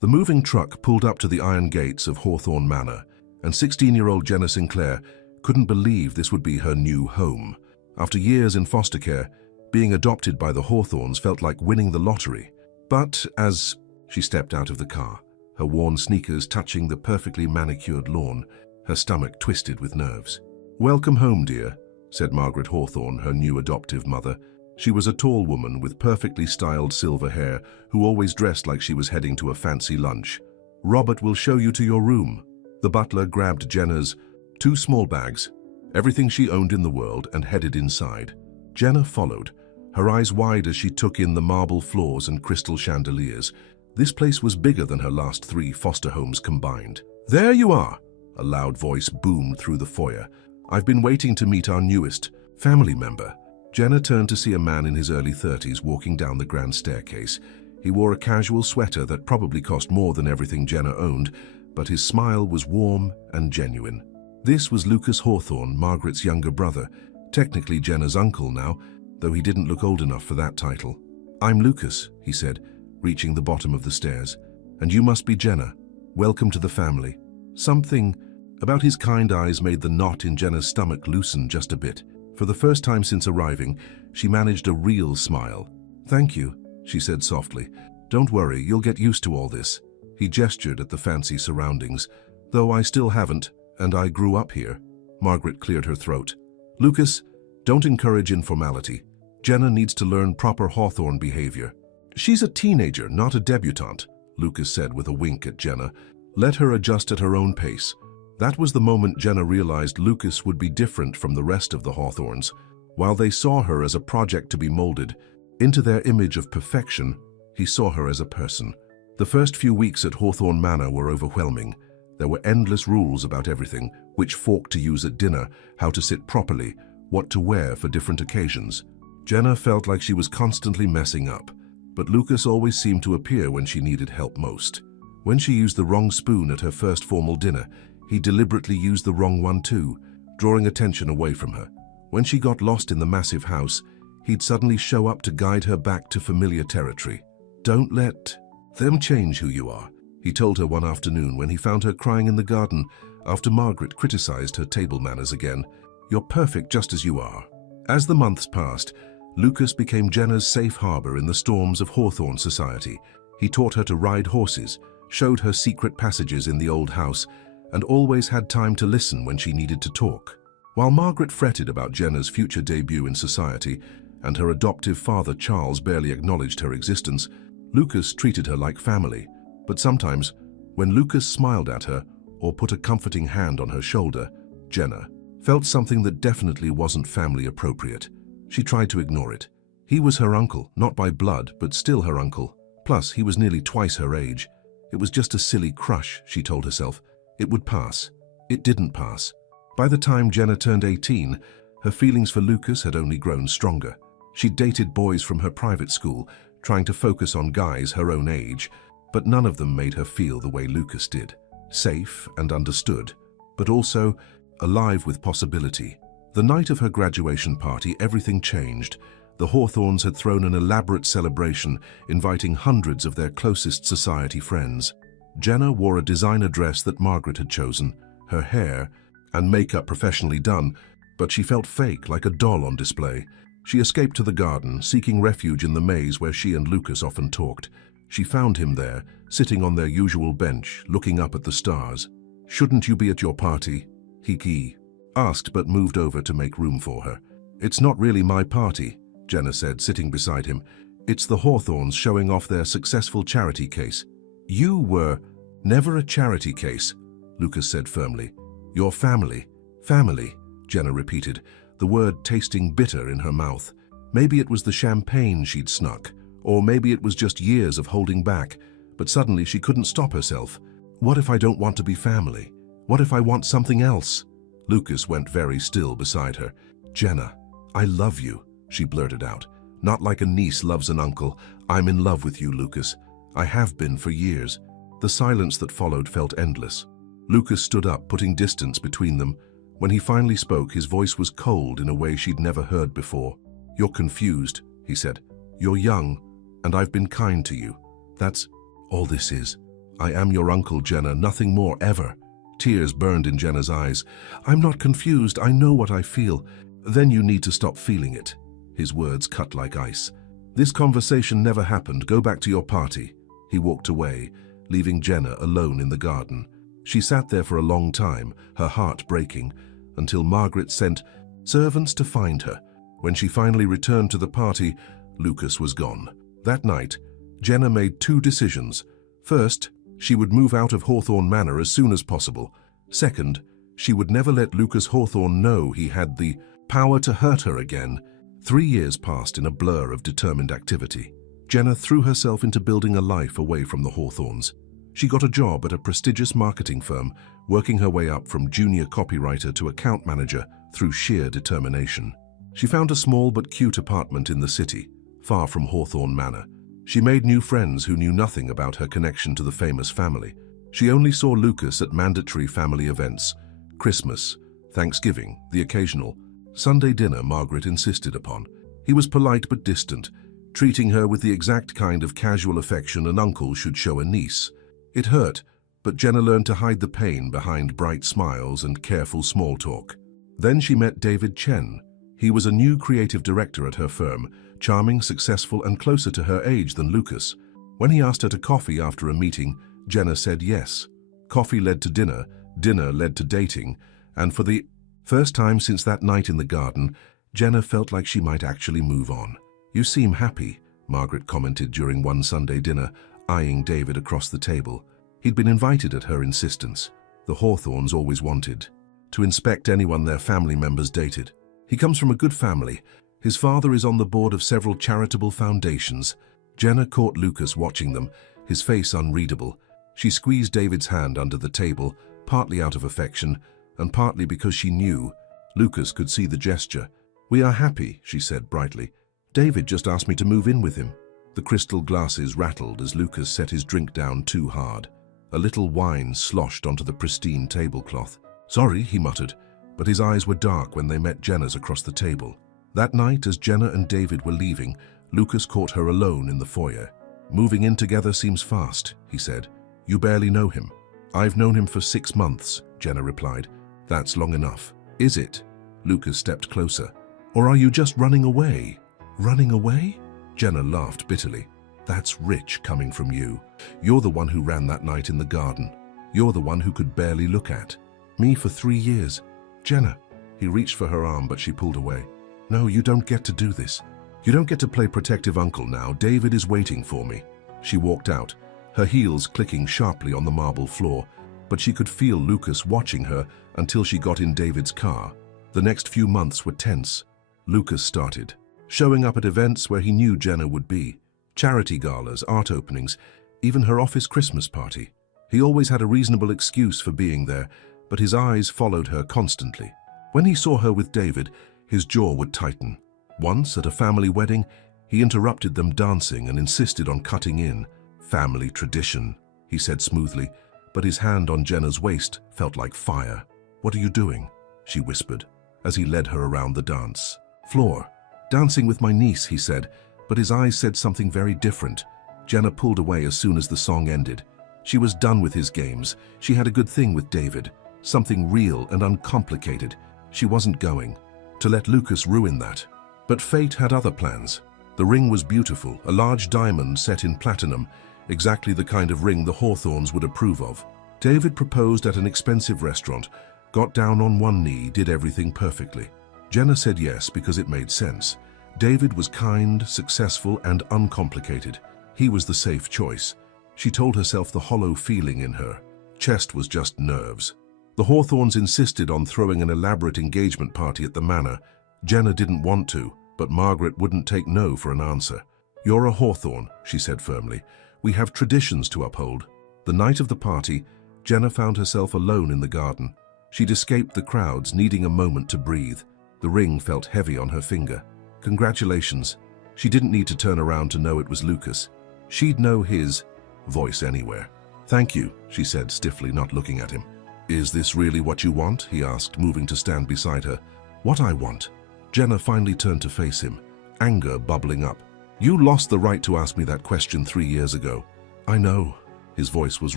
The moving truck pulled up to the iron gates of Hawthorne Manor, and 16-year-old Jenna Sinclair couldn't believe this would be her new home. After years in foster care, being adopted by the Hawthornes felt like winning the lottery. But as she stepped out of the car, her worn sneakers touching the perfectly manicured lawn, her stomach twisted with nerves. "Welcome home, dear," said Margaret Hawthorne, her new adoptive mother. She was a tall woman with perfectly styled silver hair who always dressed like she was heading to a fancy lunch. "Robert will show you to your room." The butler grabbed Jenna's 2 small bags, everything she owned in the world, and headed inside. Jenna followed, her eyes wide as she took in the marble floors and crystal chandeliers. This place was bigger than her last 3 foster homes combined. "There you are," a loud voice boomed through the foyer. "I've been waiting to meet our newest family member." Jenna turned to see a man in his early 30s walking down the grand staircase. He wore a casual sweater that probably cost more than everything Jenna owned, but his smile was warm and genuine. This was Lucas Hawthorne, Margaret's younger brother, technically Jenna's uncle now, though he didn't look old enough for that title. "I'm Lucas," he said, reaching the bottom of the stairs. "And you must be Jenna. Welcome to the family." Something about his kind eyes made the knot in Jenna's stomach loosen just a bit. For the first time since arriving, she managed a real smile. "Thank you," she said softly. "Don't worry, you'll get used to all this." He gestured at the fancy surroundings. "Though I still haven't, and I grew up here." Margaret cleared her throat. "Lucas, don't encourage informality. Jenna needs to learn proper Hawthorne behavior." "She's a teenager, not a debutante," Lucas said with a wink at Jenna. "Let her adjust at her own pace." That was the moment Jenna realized Lucas would be different from the rest of the Hawthornes. While they saw her as a project to be molded into their image of perfection, he saw her as a person. The first few weeks at Hawthorne Manor were overwhelming. There were endless rules about everything: which fork to use at dinner, how to sit properly, what to wear for different occasions. Jenna felt like she was constantly messing up, but Lucas always seemed to appear when she needed help most. When she used the wrong spoon at her first formal dinner, he deliberately used the wrong one too, drawing attention away from her. When she got lost in the massive house, he'd suddenly show up to guide her back to familiar territory. "Don't let them change who you are," he told her one afternoon when he found her crying in the garden after Margaret criticized her table manners again. "You're perfect just as you are." As the months passed, Lucas became Jenna's safe harbor in the storms of Hawthorne society. He taught her to ride horses, showed her secret passages in the old house, and always had time to listen when she needed to talk. While Margaret fretted about Jenna's future debut in society, and her adoptive father Charles barely acknowledged her existence, Lucas treated her like family. But sometimes, when Lucas smiled at her or put a comforting hand on her shoulder, Jenna felt something that definitely wasn't family appropriate. She tried to ignore it. He was her uncle, not by blood, but still her uncle. Plus, he was nearly twice her age. It was just a silly crush, she told herself. It would pass. It didn't pass. By the time Jenna turned 18, her feelings for Lucas had only grown stronger. She dated boys from her private school, trying to focus on guys her own age, but none of them made her feel the way Lucas did. Safe and understood, but also alive with possibility. The night of her graduation party, everything changed. The Hawthornes had thrown an elaborate celebration, inviting hundreds of their closest society friends. Jenna wore a designer dress that Margaret had chosen, her hair and makeup professionally done, but she felt fake, like a doll on display. She escaped to the garden, seeking refuge in the maze where she and Lucas often talked. She found him there, sitting on their usual bench, looking up at the stars. "Shouldn't you be at your party?" he asked, but moved over to make room for her. "It's not really my party," Jenna said, sitting beside him. "It's the Hawthornes showing off their successful charity case." "You were never a charity case," Lucas said firmly. "Your family." "Family," Jenna repeated, the word tasting bitter in her mouth. Maybe it was the champagne she'd snuck, or maybe it was just years of holding back, but suddenly she couldn't stop herself. "What if I don't want to be family? What if I want something else?" Lucas went very still beside her. "Jenna, I love you," she blurted out. "Not like a niece loves an uncle. I'm in love with you, Lucas. I have been for years." The silence that followed felt endless. Lucas stood up, putting distance between them. When he finally spoke, his voice was cold in a way she'd never heard before. "You're confused," he said. "You're young, and I've been kind to you. That's all this is. I am your uncle, Jenna, nothing more, ever. Tears burned in Jenna's eyes. I'm not confused, I know what I feel. Then you need to stop feeling it. His words cut like ice. This conversation never happened, go back to your party. He walked away, leaving Jenna alone in the garden. She sat there for a long time, her heart breaking, until Margaret sent servants to find her. When she finally returned to the party, Lucas was gone. That night, Jenna made two decisions. First, she would move out of Hawthorne Manor as soon as possible. Second, she would never let Lucas Hawthorne know he had the power to hurt her again. 3 years passed in a blur of determined activity. Jenna threw herself into building a life away from the Hawthornes. She got a job at a prestigious marketing firm, working her way up from junior copywriter to account manager through sheer determination. She found a small but cute apartment in the city, far from Hawthorne Manor. She made new friends who knew nothing about her connection to the famous family. She only saw Lucas at mandatory family events, Christmas, Thanksgiving, the occasional Sunday dinner Margaret insisted upon. He was polite but distant, treating her with the exact kind of casual affection an uncle should show a niece. It hurt, but Jenna learned to hide the pain behind bright smiles and careful small talk. Then she met David Chen. He was a new creative director at her firm, charming, successful, and closer to her age than Lucas. When he asked her to coffee after a meeting, Jenna said yes. Coffee led to dinner, dinner led to dating, and for the first time since that night in the garden, Jenna felt like she might actually move on. You seem happy, Margaret commented during one Sunday dinner, eyeing David across the table. He'd been invited at her insistence. The Hawthornes always wanted to inspect anyone their family members dated. He comes from a good family. His father is on the board of several charitable foundations. Jenna caught Lucas watching them, his face unreadable. She squeezed David's hand under the table, partly out of affection, and partly because she knew Lucas could see the gesture. We are happy, she said brightly. David just asked me to move in with him. The crystal glasses rattled as Lucas set his drink down too hard. A little wine sloshed onto the pristine tablecloth. Sorry, he muttered, but his eyes were dark when they met Jenna's across the table. That night, as Jenna and David were leaving, Lucas caught her alone in the foyer. Moving in together seems fast, he said. You barely know him. I've known him for 6 months, Jenna replied. That's long enough. Is it? Lucas stepped closer. Or are you just running away? Running away? Jenna laughed bitterly. That's rich coming from you. You're the one who ran that night in the garden. You're the one who could barely look at. Me for 3 years. Jenna. He reached for her arm, but she pulled away. No, you don't get to do this. You don't get to play protective uncle now. David is waiting for me. She walked out, her heels clicking sharply on the marble floor, but she could feel Lucas watching her until she got in David's car. The next few months were tense. Lucas started, showing up at events where he knew Jenna would be. Charity galas, art openings, even her office Christmas party. He always had a reasonable excuse for being there, but his eyes followed her constantly. When he saw her with David, his jaw would tighten. Once, at a family wedding, he interrupted them dancing and insisted on cutting in. Family tradition, he said smoothly, but his hand on Jenna's waist felt like fire. What are you doing? She whispered, as he led her around the dance floor. Dancing with my niece, he said, but his eyes said something very different. Jenna pulled away as soon as the song ended. She was done with his games. She had a good thing with David, something real and uncomplicated. She wasn't going to let Lucas ruin that. But fate had other plans. The ring was beautiful, a large diamond set in platinum, exactly the kind of ring the Hawthornes would approve of. David proposed at an expensive restaurant, got down on one knee, did everything perfectly. Jenna said yes because it made sense. David was kind, successful, and uncomplicated. He was the safe choice. She told herself the hollow feeling in her chest was just nerves. The Hawthornes insisted on throwing an elaborate engagement party at the manor. Jenna didn't want to, but Margaret wouldn't take no for an answer. You're a Hawthorne, she said firmly. We have traditions to uphold. The night of the party, Jenna found herself alone in the garden. She'd escaped the crowds, needing a moment to breathe. The ring felt heavy on her finger. Congratulations. She didn't need to turn around to know it was Lucas. She'd know his voice anywhere. Thank you, she said stiffly, not looking at him. Is this really what you want? He asked, moving to stand beside her. What I want? Jenna finally turned to face him, anger bubbling up. You lost the right to ask me that question 3 years ago. I know. His voice was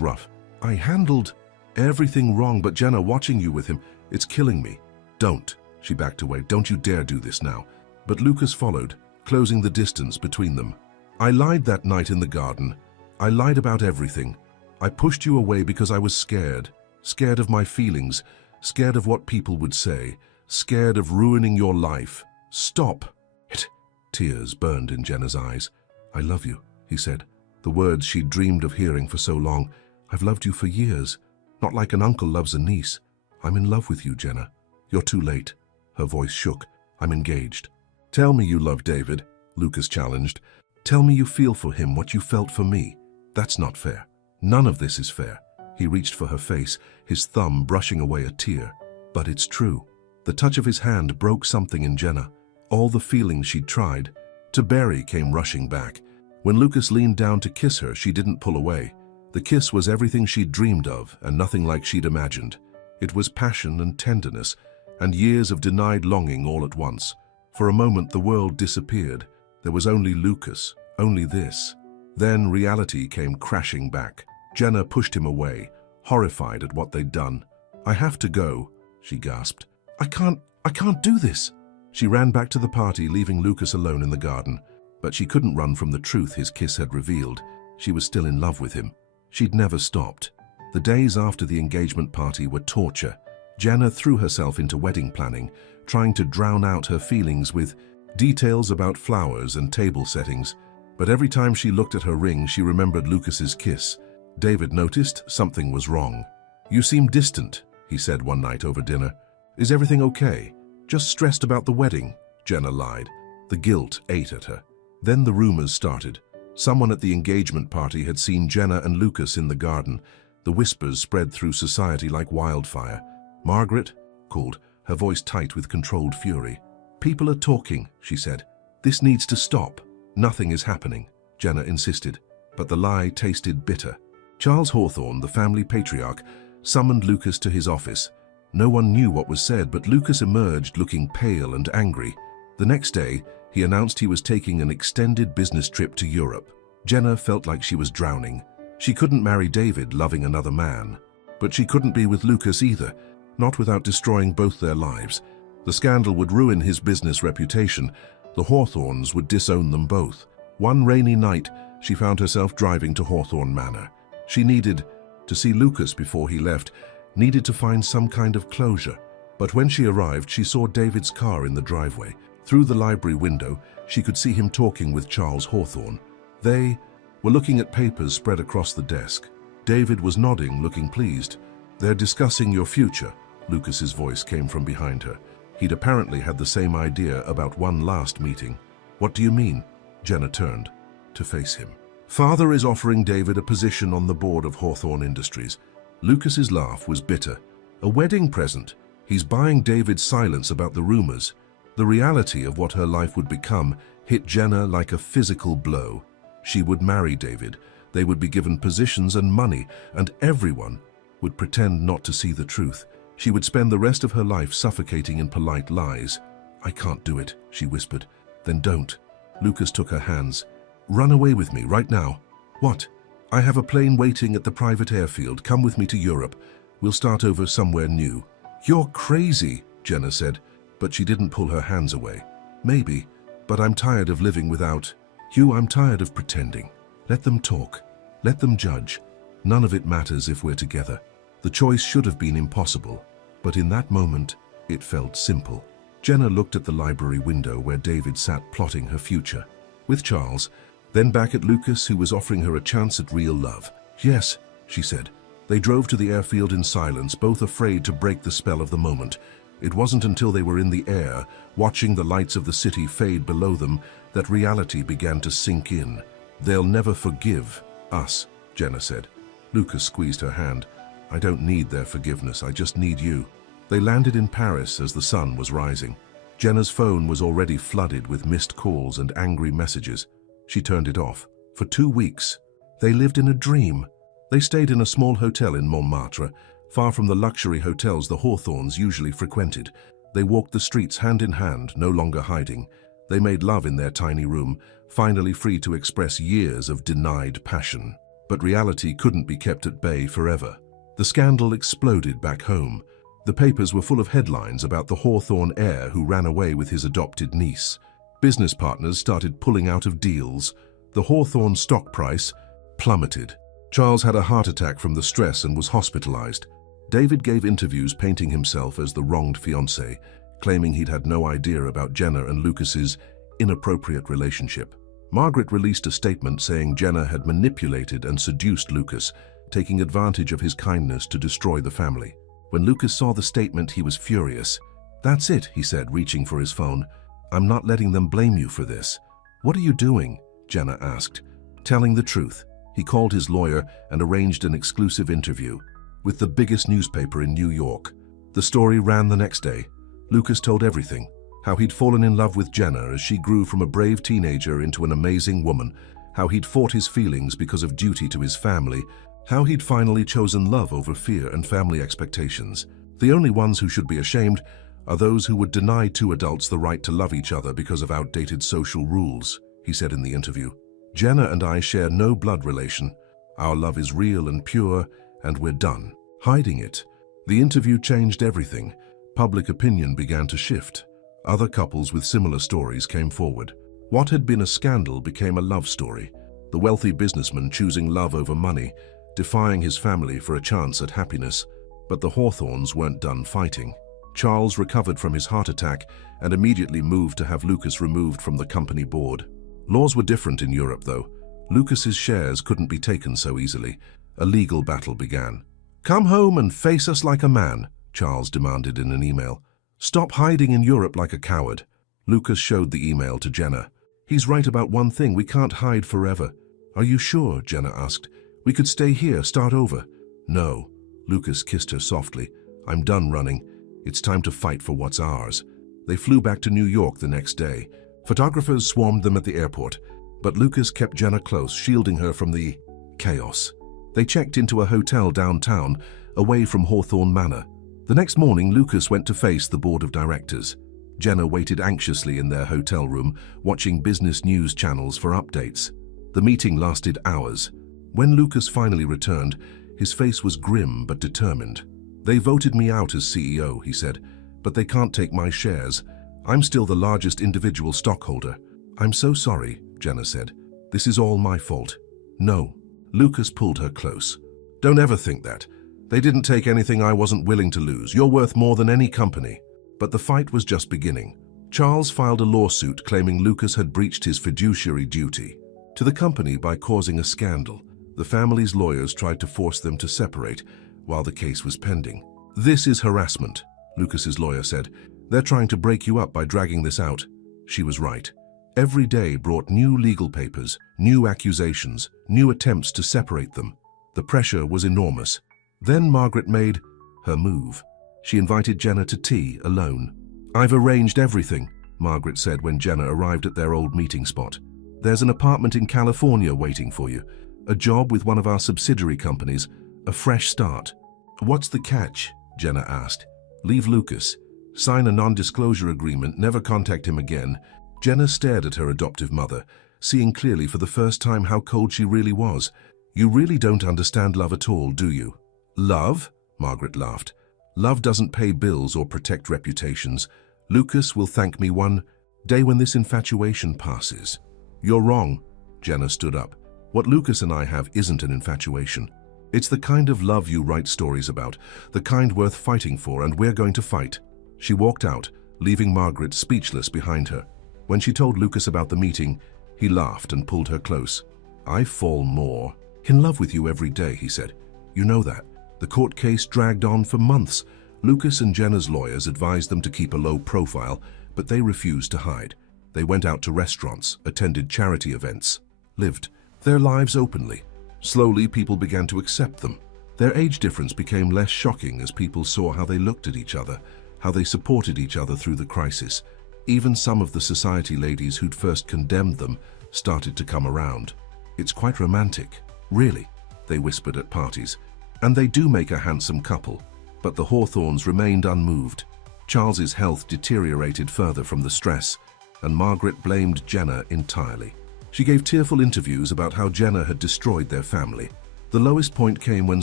rough. I handled everything wrong, but Jenna, watching you with him, it's killing me. Don't. She backed away. Don't you dare do this now. But Lucas followed, closing the distance between them. I lied that night in the garden. I lied about everything. I pushed you away because I was scared. Scared of my feelings. Scared of what people would say. Scared of ruining your life. Stop it. Tears burned in Jenna's eyes. I love you, he said. The words she'd dreamed of hearing for so long. I've loved you for years. Not like an uncle loves a niece. I'm in love with you, Jenna. You're too late. Her voice shook. I'm engaged. Tell me you love David, Lucas challenged. Tell me you feel for him what you felt for me. That's not fair. None of this is fair. He reached for her face, his thumb brushing away a tear. But it's true. The touch of his hand broke something in Jenna. All the feelings she'd tried to bury came rushing back. When Lucas leaned down to kiss her, she didn't pull away. The kiss was everything she'd dreamed of and nothing like she'd imagined. It was passion and tenderness and years of denied longing all at once. For a moment, the world disappeared. There was only Lucas, only this. Then reality came crashing back. Jenna pushed him away, horrified at what they'd done. I have to go, she gasped. I can't do this. She ran back to the party, leaving Lucas alone in the garden. But she couldn't run from the truth his kiss had revealed. She was still in love with him. She'd never stopped. The days after the engagement party were torture. Jenna threw herself into wedding planning, trying to drown out her feelings with details about flowers and table settings. But every time she looked at her ring, she remembered Lucas's kiss. David noticed something was wrong. You seem distant, he said one night over dinner. Is everything okay? Just stressed about the wedding, Jenna lied. The guilt ate at her. Then the rumors started. Someone at the engagement party had seen Jenna and Lucas in the garden. The whispers spread through society like wildfire. Margaret called, her voice tight with controlled fury. People are talking, she said. This needs to stop. Nothing is happening, Jenna insisted. But the lie tasted bitter. Charles Hawthorne, the family patriarch, summoned Lucas to his office. No one knew what was said, but Lucas emerged looking pale and angry. The next day, he announced he was taking an extended business trip to Europe. Jenna felt like she was drowning. She couldn't marry David, loving another man. But she couldn't be with Lucas either, not without destroying both their lives. The scandal would ruin his business reputation. The Hawthornes would disown them both. One rainy night, she found herself driving to Hawthorne Manor. She needed to see Lucas before he left, needed to find some kind of closure. But when she arrived, she saw David's car in the driveway. Through the library window, she could see him talking with Charles Hawthorne. They were looking at papers spread across the desk. David was nodding, looking pleased. They're discussing your future, Lucas's voice came from behind her. He'd apparently had the same idea about one last meeting. What do you mean? Jenna turned to face him. Father is offering David a position on the board of Hawthorne Industries. Lucas's laugh was bitter. A wedding present. He's buying David's silence about the rumors. The reality of what her life would become hit Jenna like a physical blow. She would marry David. They would be given positions and money, and everyone would pretend not to see the truth. She would spend the rest of her life suffocating in polite lies. I can't do it, she whispered. Then don't. Lucas took her hands. Run away with me right now. What? I have a plane waiting at the private airfield. Come with me to Europe. We'll start over somewhere new. You're crazy, Jenna said, but she didn't pull her hands away. Maybe, but I'm tired of living without you. I'm tired of pretending. Let them talk. Let them judge. None of it matters if we're together. The choice should have been impossible, but in that moment, it felt simple. Jenna looked at the library window where David sat plotting her future. With Charles, then back at Lucas, who was offering her a chance at real love. Yes, she said. They drove to the airfield in silence, both afraid to break the spell of the moment. It wasn't until they were in the air, watching the lights of the city fade below them, that reality began to sink in. They'll never forgive us, Jenna said. Lucas squeezed her hand. I don't need their forgiveness, I just need you. They landed in Paris as the sun was rising. Jenna's phone was already flooded with missed calls and angry messages. She turned it off. For 2 weeks, they lived in a dream. They stayed in a small hotel in Montmartre, far from the luxury hotels the Hawthornes usually frequented. They walked the streets hand in hand, no longer hiding. They made love in their tiny room, finally free to express years of denied passion. But reality couldn't be kept at bay forever. The scandal exploded back home. The papers were full of headlines about the Hawthorne heir who ran away with his adopted niece. Business partners started pulling out of deals. The Hawthorne stock price plummeted. Charles had a heart attack from the stress and was hospitalized. David gave interviews painting himself as the wronged fiancé, claiming he'd had no idea about Jenna and Lucas's inappropriate relationship. Margaret released a statement saying Jenna had manipulated and seduced Lucas, taking advantage of his kindness to destroy the family. When Lucas saw the statement, he was furious. "That's it," he said, reaching for his phone. "I'm not letting them blame you for this." "What are you doing?" Jenna asked. "Telling the truth." He called his lawyer and arranged an exclusive interview with the biggest newspaper in New York. The story ran the next day. Lucas told everything, how he'd fallen in love with Jenna as she grew from a brave teenager into an amazing woman, how he'd fought his feelings because of duty to his family, how he'd finally chosen love over fear and family expectations. The only ones who should be ashamed are those who would deny two adults the right to love each other because of outdated social rules, he said in the interview. "Jenna and I share no blood relation. Our love is real and pure, and we're done hiding it." The interview changed everything. Public opinion began to shift. Other couples with similar stories came forward. What had been a scandal became a love story. The wealthy businessman choosing love over money, defying his family for a chance at happiness. But the Hawthornes weren't done fighting. Charles recovered from his heart attack and immediately moved to have Lucas removed from the company board. Laws were different in Europe, though. Lucas's shares couldn't be taken so easily. A legal battle began. "Come home and face us like a man," Charles demanded in an email. "Stop hiding in Europe like a coward." Lucas showed the email to Jenna. "He's right about one thing, we can't hide forever." "Are you sure?" Jenna asked. "We could stay here, start over." "No." Lucas kissed her softly. "I'm done running. It's time to fight for what's ours." They flew back to New York the next day. Photographers swarmed them at the airport, but Lucas kept Jenna close, shielding her from the chaos. They checked into a hotel downtown, away from Hawthorne Manor. The next morning, Lucas went to face the board of directors. Jenna waited anxiously in their hotel room, watching business news channels for updates. The meeting lasted hours. When Lucas finally returned, his face was grim but determined. "They voted me out as CEO," he said, "but they can't take my shares. I'm still the largest individual stockholder." "I'm so sorry," Jenna said. "This is all my fault." "No." Lucas pulled her close. "Don't ever think that. They didn't take anything I wasn't willing to lose. You're worth more than any company." But the fight was just beginning. Charles filed a lawsuit claiming Lucas had breached his fiduciary duty to the company by causing a scandal. The family's lawyers tried to force them to separate while the case was pending. "This is harassment," Lucas's lawyer said. "They're trying to break you up by dragging this out." She was right. Every day brought new legal papers, new accusations, new attempts to separate them. The pressure was enormous. Then Margaret made her move. She invited Jenna to tea alone. "I've arranged everything," Margaret said when Jenna arrived at their old meeting spot. "There's an apartment in California waiting for you, a job with one of our subsidiary companies, a fresh start." "What's the catch?" Jenna asked. "Leave Lucas. Sign a non-disclosure agreement, never contact him again." Jenna stared at her adoptive mother, seeing clearly for the first time how cold she really was. "You really don't understand love at all, do you?" "Love?" Margaret laughed. "Love doesn't pay bills or protect reputations. Lucas will thank me one day when this infatuation passes." "You're wrong." Jenna stood up. "What Lucas and I have isn't an infatuation. It's the kind of love you write stories about, the kind worth fighting for, and we're going to fight." She walked out, leaving Margaret speechless behind her. When she told Lucas about the meeting, he laughed and pulled her close. "I fall more in love with you every day," he said. "You know that." The court case dragged on for months. Lucas and Jenna's lawyers advised them to keep a low profile, but they refused to hide. They went out to restaurants, attended charity events, lived their lives openly. Slowly, people began to accept them. Their age difference became less shocking as people saw how they looked at each other, how they supported each other through the crisis. Even some of the society ladies who'd first condemned them started to come around. "It's quite romantic, really," they whispered at parties. "And they do make a handsome couple." But the Hawthornes remained unmoved. Charles's health deteriorated further from the stress, and Margaret blamed Jenna entirely. She gave tearful interviews about how Jenna had destroyed their family. The lowest point came when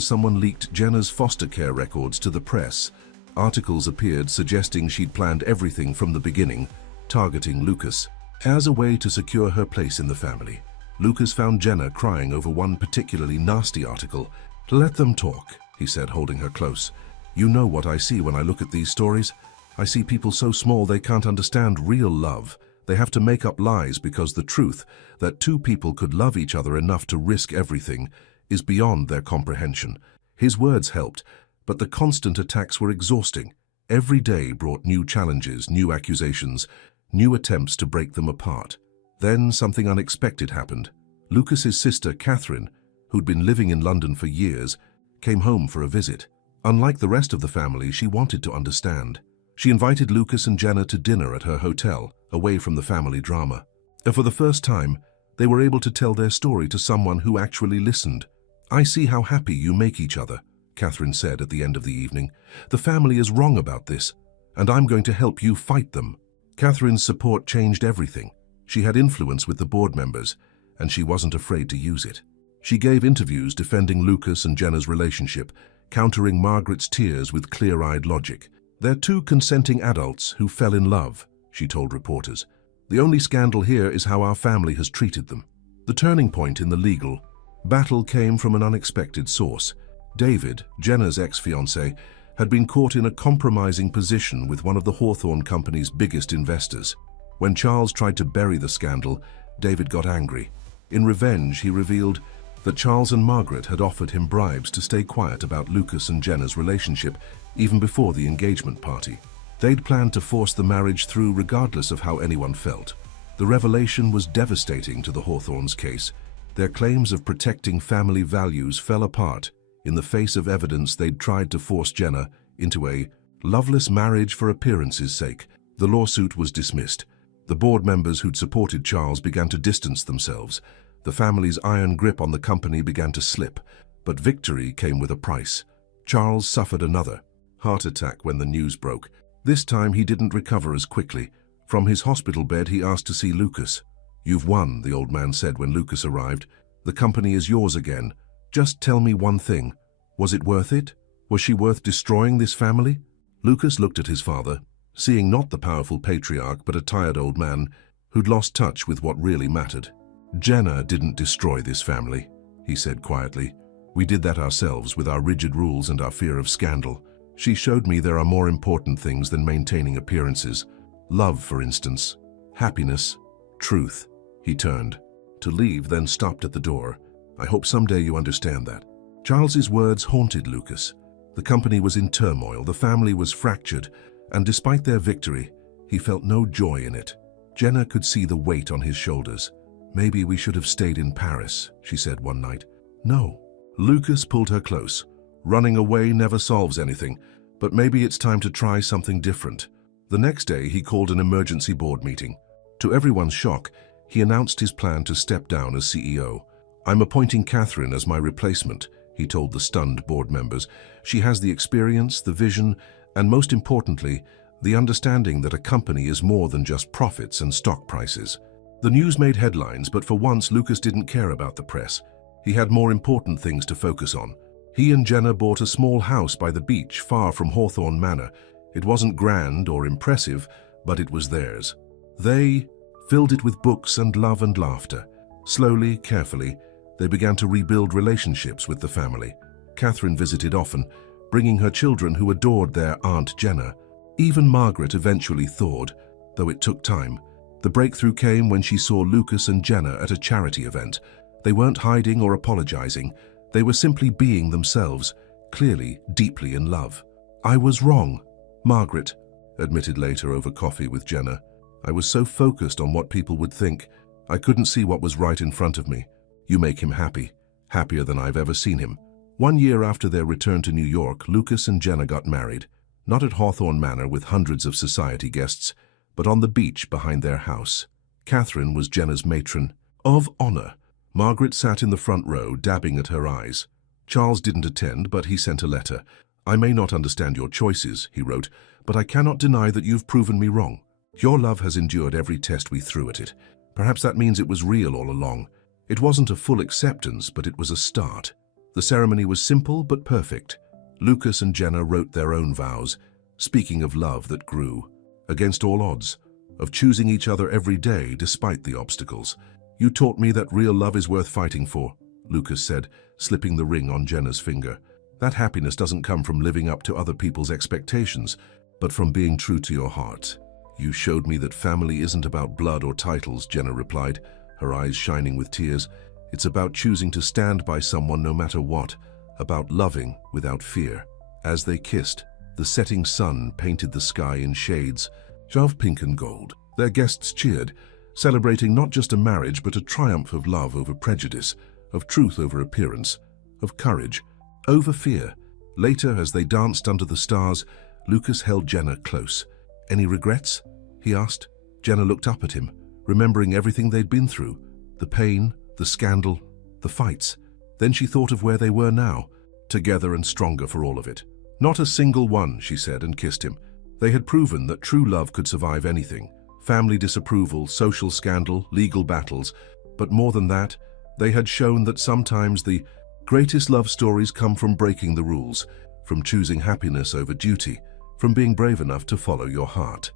someone leaked Jenna's foster care records to the press. Articles appeared suggesting she'd planned everything from the beginning, targeting Lucas. As a way to secure her place in the family, Lucas found Jenna crying over one particularly nasty article. "Let them talk," he said, holding her close. "You know what I see when I look at these stories? I see people so small they can't understand real love. They have to make up lies because the truth, that two people could love each other enough to risk everything, is beyond their comprehension." His words helped, but the constant attacks were exhausting. Every day brought new challenges, new accusations, new attempts to break them apart. Then something unexpected happened. Lucas's sister, Catherine, who'd been living in London for years, came home for a visit. Unlike the rest of the family, she wanted to understand. She invited Lucas and Jenna to dinner at her hotel, away from the family drama. And for the first time, they were able to tell their story to someone who actually listened. "I see how happy you make each other," Catherine said at the end of the evening. "The family is wrong about this, and I'm going to help you fight them." Catherine's support changed everything. She had influence with the board members, and she wasn't afraid to use it. She gave interviews defending Lucas and Jenna's relationship, countering Margaret's tears with clear-eyed logic. "They're two consenting adults who fell in love," she told reporters. "The only scandal here is how our family has treated them." The turning point in the legal battle came from an unexpected source. David, Jenna's ex-fiancé, had been caught in a compromising position with one of the Hawthorne company's biggest investors. When Charles tried to bury the scandal, David got angry. In revenge, he revealed that Charles and Margaret had offered him bribes to stay quiet about Lucas and Jenna's relationship, even before the engagement party. They'd planned to force the marriage through regardless of how anyone felt. The revelation was devastating to the Hawthornes' case. Their claims of protecting family values fell apart in the face of evidence they'd tried to force Jenna into a loveless marriage for appearance's sake. The lawsuit was dismissed. The board members who'd supported Charles began to distance themselves. The family's iron grip on the company began to slip, but victory came with a price. Charles suffered another heart attack when the news broke. This time he didn't recover as quickly. From his hospital bed he asked to see Lucas. "You've won," the old man said when Lucas arrived. "The company is yours again. Just tell me one thing. Was it worth it? Was she worth destroying this family?" Lucas looked at his father, seeing not the powerful patriarch but a tired old man who'd lost touch with what really mattered. "Jenna didn't destroy this family," he said quietly. "We did that ourselves with our rigid rules and our fear of scandal. She showed me there are more important things than maintaining appearances. Love, for instance. Happiness. Truth." He turned to leave, then stopped at the door. "I hope someday you understand that." Charles's words haunted Lucas. The company was in turmoil, the family was fractured, and despite their victory, he felt no joy in it. Jenna could see the weight on his shoulders. "Maybe we should have stayed in Paris," she said one night. "No." Lucas pulled her close. "Running away never solves anything, but maybe it's time to try something different." The next day, he called an emergency board meeting. To everyone's shock, he announced his plan to step down as CEO. "I'm appointing Catherine as my replacement," he told the stunned board members. "She has the experience, the vision, and most importantly, the understanding that a company is more than just profits and stock prices." The news made headlines, but for once Lucas didn't care about the press. He had more important things to focus on. He and Jenna bought a small house by the beach far from Hawthorne Manor. It wasn't grand or impressive, but it was theirs. They filled it with books and love and laughter. Slowly, carefully, they began to rebuild relationships with the family. Catherine visited often, bringing her children who adored their Aunt Jenna. Even Margaret eventually thawed, though it took time. The breakthrough came when she saw Lucas and Jenna at a charity event. They weren't hiding or apologizing. They were simply being themselves, clearly deeply in love. "I was wrong," Margaret admitted later over coffee with Jenna. "I was so focused on what people would think, I couldn't see what was right in front of me. You make him happy, happier than I've ever seen him." 1 year after their return to New York, Lucas and Jenna got married, not at Hawthorne Manor with hundreds of society guests, but on the beach behind their house. Catherine was Jenna's matron of honor. Margaret sat in the front row, dabbing at her eyes. Charles didn't attend, but he sent a letter. "I may not understand your choices," he wrote, "but I cannot deny that you've proven me wrong. Your love has endured every test we threw at it. Perhaps that means it was real all along. It wasn't a full acceptance, but it was a start. The ceremony was simple but perfect. Lucas and Jenna wrote their own vows, speaking of love that grew, against all odds, of choosing each other every day despite the obstacles. "You taught me that real love is worth fighting for," Lucas said, slipping the ring on Jenna's finger. "That happiness doesn't come from living up to other people's expectations, but from being true to your heart." "You showed me that family isn't about blood or titles," Jenna replied, her eyes shining with tears. "It's about choosing to stand by someone no matter what, about loving without fear." As they kissed, the setting sun painted the sky in shades of pink and gold. Their guests cheered, celebrating not just a marriage but a triumph of love over prejudice, of truth over appearance, of courage over fear. Later, as they danced under the stars, Lucas held Jenna close. "Any regrets?" he asked. Jenna looked up at him, remembering everything they'd been through, the pain, the scandal, the fights. Then she thought of where they were now, together and stronger for all of it. "Not a single one," she said, and kissed him. They had proven that true love could survive anything: family disapproval, social scandal, legal battles. But more than that, they had shown that sometimes the greatest love stories come from breaking the rules, from choosing happiness over duty, from being brave enough to follow your heart.